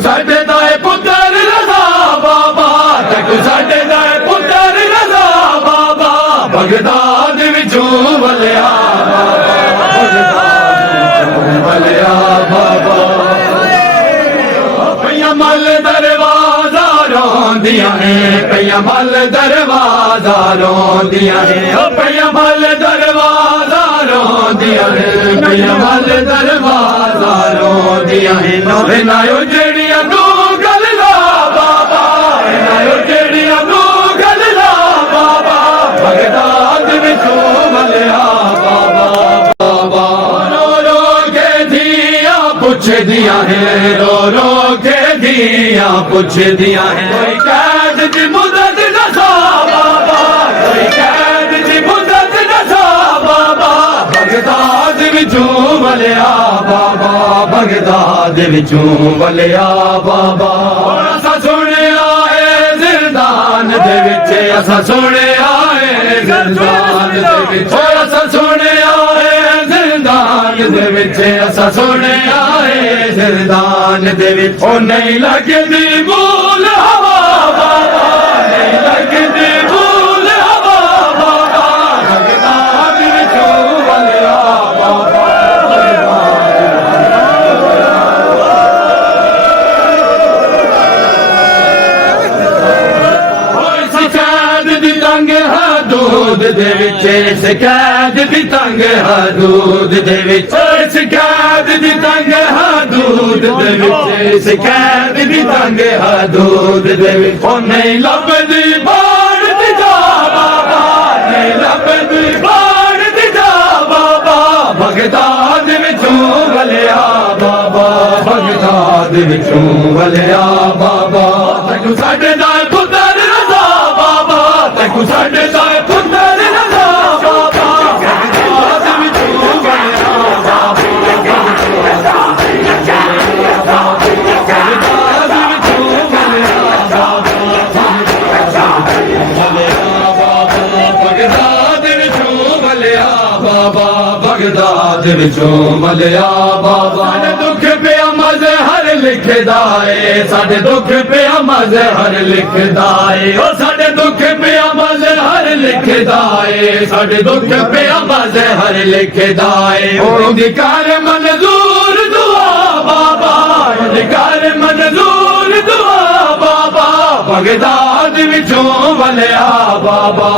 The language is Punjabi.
ਤੈਨੂੰ ਸਾਡੇ ਦਾ ਪੁੱਤਰ ਰਜ਼ਾ ਬਾਬਾ, ਤੈਨੂੰ ਸਾਡੇ ਦਾ ਪੁੱਤਰ ਰਜ਼ਾ ਬਾਬਾ, ਬਗਦਾਦ ਵਿੱਚੋਂ ਵਲਿਆ ਬਾਬਾ, ਬਗਦਾਦ ਵਿੱਚੋਂ ਵਲਿਆ ਬਾਬਾ। ਪਈਆਂ ਮੱਲ ਦਰਵਾਜ਼ਾ ਰੋਂਦੀਆਂ ਨੇ, ਪਈਆਂ ਮੱਲ ਦਰਵਾਜ਼ਾ ਰੋਂਦੀਆਂ ਨੇ, ਪਈਆਂ ਮੱਲ ਦਰਵਾਜ਼ਾ ਰੋਂਦੀਆਂ ਨੇ, ਪਈਆਂ ਮੱਲ ਦਰਵਾਜ਼ਾ ਰੋਂਦੀਆਂ ਨੇ। ਇਹਨਾਂ ਜਿਹੜੀਆਂ ਨੂੰ ਗੱਲ ਲਾ ਬਾਬਾ, ਇਹਨਾਂ ਜਿਹੜੀਆਂ ਨੂੰ ਗੱਲ ਲਾ ਬਾਬਾ, ਬਗਦਾਦ ਵਿੱਚੋਂ ਵਲਿਆ ਬਾਬਾ, ਬਾਬਾ। ਰੋ ਰੋ ਕੇ ਧੀਆਂ ਪੁੱਛਦੀਆਂ ਹੈ, ਰੋ ਰੋ ਕੇ ਧੀਆਂ ਪੁੱਛਦੀਆਂ ਹੈ, ਕੋਈ ਕੈਦ ਦੀ ਮੁੱਦਤ ਦੱਸੋ ਬਾਬਾ, ਕੋਈ ਕੈਦ ਦੀ ਮੁੱਦਤ ਦੱਸੋ ਬਾਬਾ, ਬਗਦਾਦ ਵਿੱਚੋਂ ਵਲਿਆ ਬਾਬਾ, ਬਗਦਾਦ ਵਿੱਚੋਂ ਵਲਿਆ ਬਾਬਾ। ਅਸਾਂ ਸੁਣਿਆ ਏ ਜ਼ਿੰਦਾਨ ਦੇ ਵਿੱਚ, ਅਸਾਂ ਸੁਣਿਆ ਏ ਜ਼ਿੰਦਾਨ ਦੇ ਵਿੱਚ, ਅਸਾਂ ਸੁਣਿਆ ਏ ਜ਼ਿੰਦਾਨ ਦੇ ਵਿੱਚ, ਅਸਾਂ ਸੁਣਿਆ ਏ ਜ਼ਿੰਦਾਨ ਦੇ ਵਿੱਚ। ਉਹ ਨਹੀਂ ਲੱਗਦੀ ਮੂਲ ਹਵਾ ਬਾਬਾ, ਨਹੀਂ ਲੱਗਦੀ ਮੂਲ ਹਵਾ ਬਾਬਾ, ਬਗਦਾਦ ਵਿੱਚੋਂ ਵਲਿਆ ਬਾਬਾ, ਹਦੂਦ ਦੇ ਵਿੱਚ, ਇਸ ਕੈਦ ਦੀ ਤੰਗ ਹਦੂਦ ਦੇ ਵਿੱਚ, ਇਸ ਕੈਦ ਦੀ ਤੰਗ ਹਦੂਦ ਦੇ ਵਿੱਚ, ਇਸ ਕੈਦ ਦੀ ਤੰਗ ਹਦੂਦ ਦੇ ਵਿੱਚ। ਉਹ ਨਹੀਂ ਲੱਭਦੀ ਬਾੜ ਦੀ ਜਾ ਬਾਬਾ, ਨਹੀਂ ਲੱਭਦੀ ਬਾੜ ਦੀ ਜਾ ਬਾਬਾ, ਬਗਦਾਦ ਵਿੱਚੋਂ ਵਲਿਆ ਬਾਬਾ, ਬਗਦਾਦ ਵਿੱਚੋਂ ਵਲਿਆ ਬਾਬਾ। ਤੈਨੂੰ ਸਾਡੇ ਦਾ ਪੁੱਤਰ ਰਜ਼ਾ ਬਾਬਾ, ਤੈਨੂੰ ਸਾਡੇ ਦਾ ਪੁੱਤਰ ਰਜ਼ਾ ਬਾਬਾ, ਬਗਦਾਦ ਵਿੱਚੋਂ ਵਲਿਆ ਬਾਬਾ, ਬਗਦਾਦ ਵਿੱਚੋਂ ਵਲਿਆ ਬਾਬਾ, ਬਗਦਾਦ ਵਿੱਚੋਂ ਵਲਿਆ ਬਾਬਾ, ਬਗਦਾਦ ਵਿੱਚੋਂ ਵਲਿਆ ਬਾਬਾ। ਸਾਡੇ ਦੁੱਖ ਪਿਆ ਮਜ਼ਹਰ ਲਿਖਦਾ ਏ, ਸਾਡੇ ਦੁੱਖ ਪਿਆ ਮਜ਼ਹਰ ਲਿਖਦਾ ਏ, ਉਹ ਸਾਡੇ ਦੁੱਖ ਪਿਆ ਮਜ਼ਹਰ ਲਿਖਦਾ ਏ, ਸਾਡੇ ਦੁੱਖ ਪਿਆ ਮਜ਼ਹਰ ਲਿਖਦਾ ਏ। ਉਹਦੀ ਕਰ ਮਨਜ਼ੂਰ ਦੁਆ ਬਾਬਾ, ਉਹਦੀ ਕਰ ਮਨਜ਼ੂਰ ਦੁਆ ਬਾਬਾ, ਬਗਦਾਦ ਵਿੱਚੋਂ ਵਲਿਆ ਬਾਬਾ।